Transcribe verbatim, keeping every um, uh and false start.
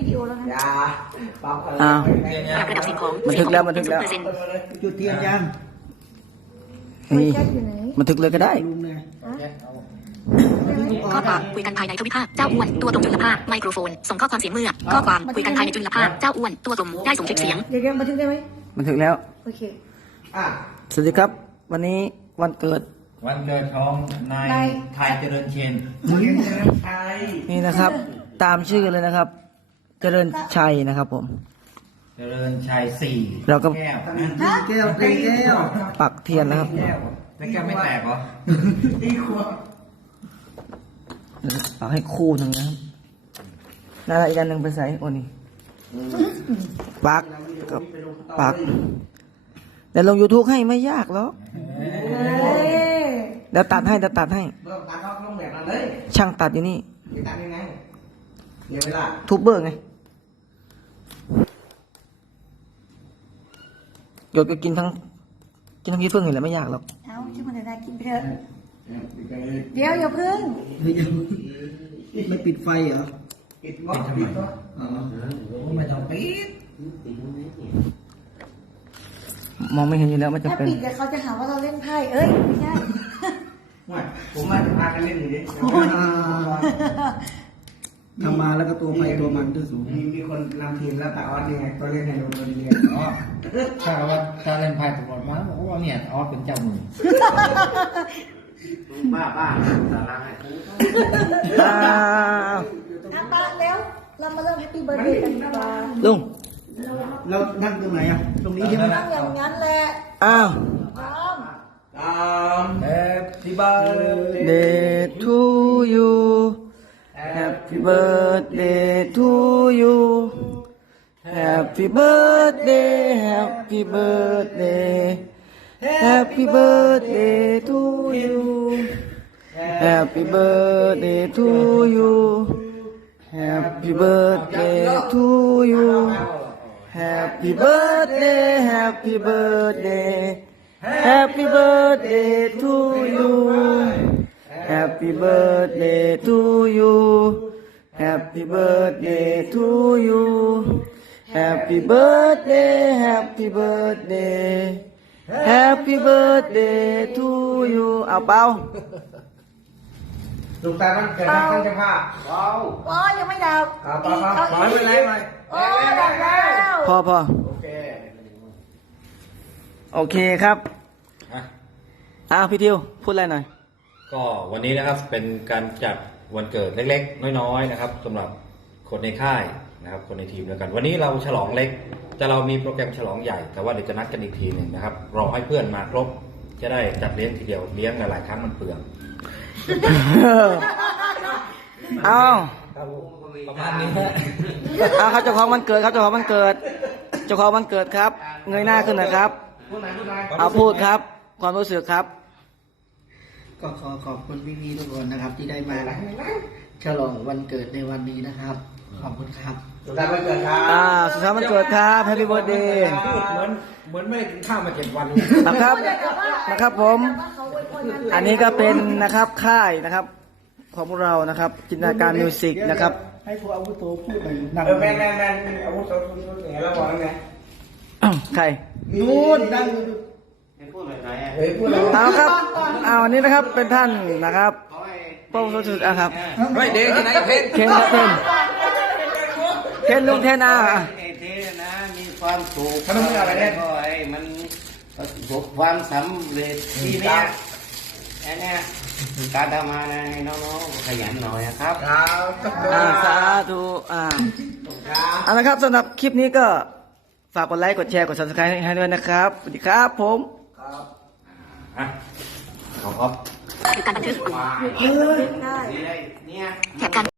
ดีโอแล้วนะอ้าวปรับระดับเสียงของบันทึกแล้วบันทึกแล้วจุดเทียนยังนี่บันทึกเลยก็ได้ลุงเลยข้อความคุยกันภายในทวิภาคเจ้าอ้วนตัวตรงจุลภาคไมโครโฟนส่งข้อความเสียงเมื่อข้อความคุยกันภายในจุลภาคเจ้าอ้วนตัวตรงได้ส่งคลิปเสียงเดี๋ยวเดี๋ยวบันทึกได้ไหมบันทึกแล้วโอเคสวัสดีครับ วันนี้วันเกิดวันเกิดของนายนายไทยเจริญเชนนี่นะครับ ตามชื่อเลยนะครับ เจริญชัยนะครับผมเจริญชัยสี่เราก็แก้วแก้วตีแก้วปักเทียนนะครับแล้วแก้วไม่แตกเหรอปักให้คู่หนึ่งนะครับนั่นแหละอีกอันหนึ่งไปใส่โอ้นี่ปักกับปักแต่ลง YouTube ให้ไม่ยากหรอกเฮ้ยเดี๋ยวตัดให้เดี๋ยวตัดให้ ช่างตัดอยู่นี่ทูบเบอร์ไงหยดก็กินทั้งกินทั้งยี่เฟื่องเห็นแล้วไม่ยากหรอกเอาที่มันได้กินไปเถอะเดี๋ยวอย่าพึ่งไม่ปิดไฟเหรอปิดวะปิดวะอ๋อไม่ต้องปิดมองไม่เห็นอยู่แล้วมันจะถ้าเป็นปิดเดี๋ยวเขาจะหาว่าเราเล่นไพ่เอ้ยไม่ใช่ไม่ผมมาพากันเล่นอยู่ดิทำมาแล้วก็ตัวไฟตัวมันด้วยสูงมีมีคนนำทีมแล้วแต่ออสยังไงก็เล่นไฮโลโดนเรียนอ๋อถ้าว่าถ้าเล่นไพ่ตกหล่นมาบอกว่าเนี่ยออสเป็นเจ้ามือบ้าบ้าสาระให้อ้าวอ่ะปะแล้วเรามาเริ่มแฮปปี้เบิร์ดเดย์กันดีกว่าลุงแล้วนั่งตรงไหนอ่ะ ตรงนี้ใช่ไหมนั่งอย่างนั้นแหละอ้าวพร้อมตามแฮปปี้เบิร์ดเด Day to you Happy birthday to you Happy birthday Happy birthday Happy birthday to you Happy birthday to you Happy birthday to you Happy birthday Happy birthday Happy birthday to you Happy birthday to you Happy birthday to you Happy birthday Happy birthday Happy birthday to you เอาเป่าลูกตาตั้งเกิดตั้งจะพาว้าวโอ้ยยังไม่ดับเอาป่าป่าป่าไม่เป็นไรไหมโอ้ยดับแล้วพอพอโอเคโอเคครับอ่ะอ้าวพี่ทิวพูดอะไรหน่อยก็วันนี้นะครับเป็นการจัดวันเกิดเล็กๆ น้อยๆนะครับสำหรับคนในค่ายนะครับคนในทีมแล้วกัน วันนี้เราฉลองเล็กแต่เรามีโปรแกรมฉลองใหญ่แต่ว่าเดี๋ยวจะนัดกันอีกทีหนึ่งนะครับรอให้เพื่อนมาครบจะได้จัดเลี้ยงทีเดียวเลี้ยงหลายๆครั้งมันเปลืองเอาประมาณนี้เอาครับเจ้าของวันเกิดครับเจ้าของวันเกิด เจ้าของวันเกิดครับเงยหน้าขึ้นหน่อยครับเอาพูดครับ ความรู้สึกครับก็ขอขอบคุณพี่ๆทุกคนนะครับ ที่ได้มาฉลองวันเกิดในวันนี้นะครับ ขอบคุณครับสุดท้ายวันเกิดครับอ่าสุดท้ายวันเกิดครับแฮปปี้เบิร์ดเดย์พูดเหมือนเหมือนไม่ได้กินข้าวมาเจ็ดวันนะครับนะครับผม อันนี้ก็เป็นนะครับค่ายนะครับ ของพวกเรานะครับจินตนาการมิวสิกนะครับให้ผู้อาวุโสพูดหน่อยนั่งเออแมนแมนแมนอาวุธโซ่โซ่เห็นแล้วบอกแล้วไงใครนู่นนั่งเฮ้ยพูดอะไรเอาครับเอาอันนี้นะครับเป็นท่านนะครับโป้สุดๆอ่ะครับเฮ้ยเด็กที่ไหนเพชรเคนครับเคนเคนลุงเคนอ่ะไอ้เท่นะมีความสุขเขาต้องมีอะไรเนี่ยก็ไอ้มันประสบความสำเร็จที่เนี้ยไอ้เนี่ยการทำงานในน้องๆขยันหน่อยนะครับครับอ่าสาธุอ่าเอาละครับสำหรับคลิปนี้ก็ฝากกดไลค์กดแชร์กด ซับสไครบ์ ให้ด้วยนะครับสวัสดีครับผมอ่ะขอบครับหยุดการบันทึกได้เนี่ยแถบการ